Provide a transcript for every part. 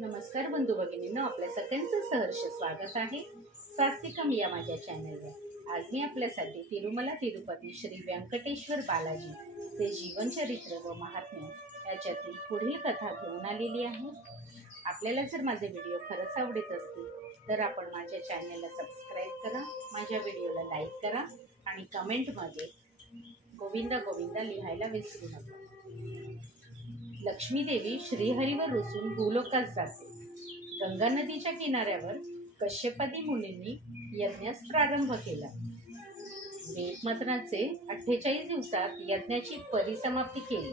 नमस्कार बंधू भगिनींनो, आपल्या सगळ्यांचं सहर्ष स्वागत आहे स्वास्तिकम या माझ्या चॅनलवर। आज मी आपल्यासाठी तिरुमला तिरुपती श्री व्यंकटेश्वर बालाजी चे जीवनचरित्र व महात्म्य याच्यातील पुढील कथा घेऊन आलेली आहे। आपल्याला जर माझे व्हिडिओ खरंच आवडत असतील तर आपण माझ्या चॅनलला सबस्क्राईब करा, माझ्या व्हिडिओला लाईक करा आणि कमेंटमध्ये गोविंदा गोविंदा लिहायला विसरू नका। लक्ष्मी देवी श्रीहरीवर रुसून भूलोकात जाते। गंगा नदीच्या किनाऱ्यावर कश्यपादी मुनींनी यज्ञास प्रारंभ केला। वेदमंत्राचे 48 दिवसात यज्ञाची परिसमाप्ती केली।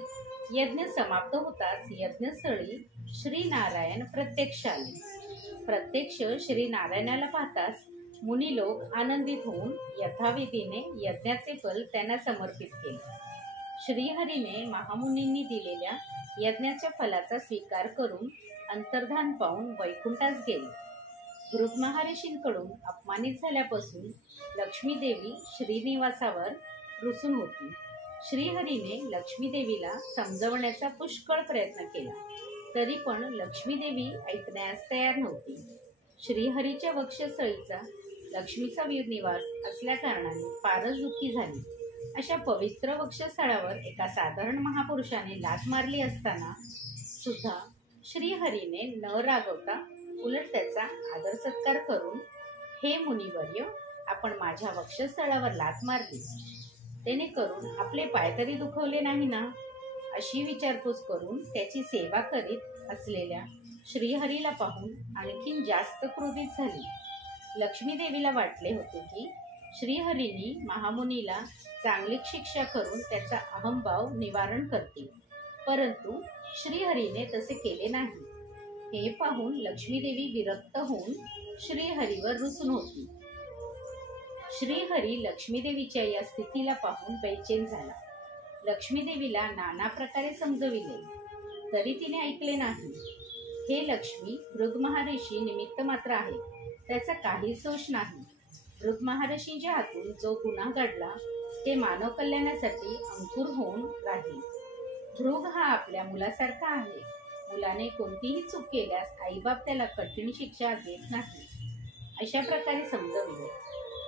यज्ञ समाप्त होताच यज्ञस्थळी श्री नारायण प्रत्यक्ष आले। प्रत्यक्ष श्री नारायणाला पाहताच मुनी लोक आनंदित होऊन यथाविधीने यज्ञाचे फल त्यांना समर्पित केले। श्रीहरीने महामुनींनी दिलेल्या यज्ञाच्या फलाचा स्वीकार करून अंतर्धान पाहून वैकुंठास गेले। भृग महर्षींकडून अपमानित झाल्यापासून लक्ष्मी देवी श्रीनिवासावर रुसून होती। श्रीहरीने लक्ष्मी देवीला समजवण्याचा पुष्कळ प्रयत्न केला, तरी पण लक्ष्मी देवी ऐकण्यास तयार नव्हती। श्रीहरीच्या वक्षस्थळीचा लक्ष्मीचा निवास असल्या कारणाने फारच दुःखी झाली। अशा पवित्र वक्षस्थळावर एका साधारण महापुरुषाने लाथ मारली असताना सुद्धा श्रीहरीने न रागवता उलट त्याचा आदर सत्कार करून, हे मुनिवर्य, आपण माझ्या वक्षस्थळावर लाथ मारली, त्याने करून आपले पाय तरी दुखवले नाही ना, अशी विचारपूस करून त्याची सेवा करीत असलेल्या श्रीहरीला पाहून आणखीन जास्त क्रोधित झाली। लक्ष्मी देवीला वाटले होते की श्रीहरींनी महामुनीला चांगली शिक्षा करून त्याचा अहंभाव निवारण करतील, परंतु श्रीहरीने तसे केले नाही। हे पाहून लक्ष्मी देवी विरक्त होऊन श्रीहरीवर रुसून होती। श्रीहरी लक्ष्मी देवीच्या या स्थितीला पाहून बेचैन झाला। लक्ष्मी देवीला नाना प्रकारे समजविले, तरी तिने ऐकले नाही। हे लक्ष्मी, भृग महर्षी निमित्त मात्र आहे, त्याचा काहीच दोष नाही। भृग महर्षींच्या हातून जो गुन्हा घडला ते मानव कल्याणासाठी अंकुर होऊन राहील। भृग हा आपल्या मुलासारखा आहे। मुलाने कोणतीही चूक केल्यास आईबाप त्याला कठीण शिक्षा देत नाही, अशा प्रकारे समजवले,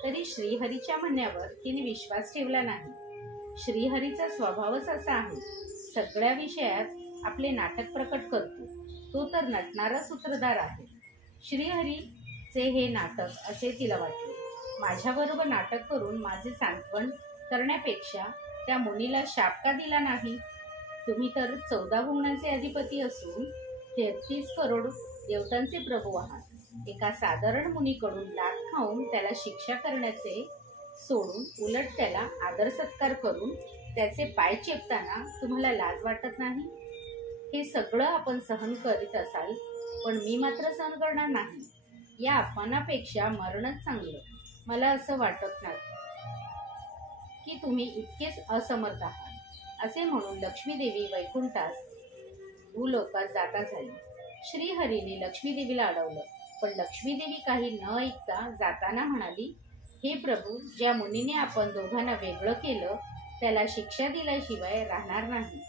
तरी श्रीहरीच्या म्हणण्यावर तिने विश्वास ठेवला नाही। श्रीहरीचा स्वभावच असा आहे, सगळ्या विषयात आपले नाटक प्रकट करतो। तो तर नटणारा सूत्रधार आहे। श्रीहरीचे हे नाटक असे तिला वाटले। माझ्याबरोबर नाटक करून माझे सांत्वन करण्यापेक्षा त्या मुनीला शाप का दिला नाही? तुम्ही तर 14 भुवनांचे अधिपती असून 33 करोड देवतांचे प्रभू आहात। एका साधारण मुनीकडून लाथ खाऊन त्याला शिक्षा करण्याचे सोडून उलट त्याला आदर सत्कार करून त्याचे पाय चेपताना तुम्हाला लाज वाटत नाही? हे सगळं आपण सहन करीत असाल, पण मी मात्र सहन करणार नाही। या अपमानापेक्षा मरणच चांगलं। मला असं वाटत नाही की तुम्ही इतकेच असमर्थ आहात, असे म्हणून लक्ष्मी देवी वैकुंठास भूलोकात जाता झाली। श्रीहरीने लक्ष्मी देवीला अडवलं, पण लक्ष्मी देवी काही न ऐकता जाताना म्हणाली, हे प्रभू, ज्या मुनीने आपण दोघांना वेगळं केलं त्याला शिक्षा दिल्याशिवाय राहणार नाही।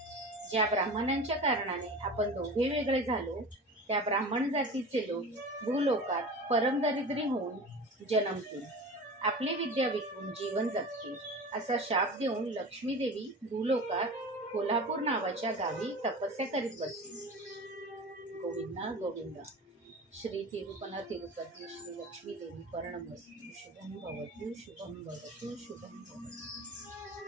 ज्या ब्राह्मणांच्या कारणाने आपण दोघे वेगळे झालो त्या ब्राह्मण जातीचे लोक भूलोकात परमदरिद्री होऊन जन्मतील, आपली विद्या विकून जीवन जगतील, असा शाप देऊन लक्ष्मी देवी भूलोकात कोल्हापूर नावाच्या गावी तपस्या करीत बसली। गोविंदा गोविंदा। श्री तिरुपना तिरुपती श्री लक्ष्मी देवी पर्णमस्तु। शुभम भवतु शुभम भवतु शुभम भवतु।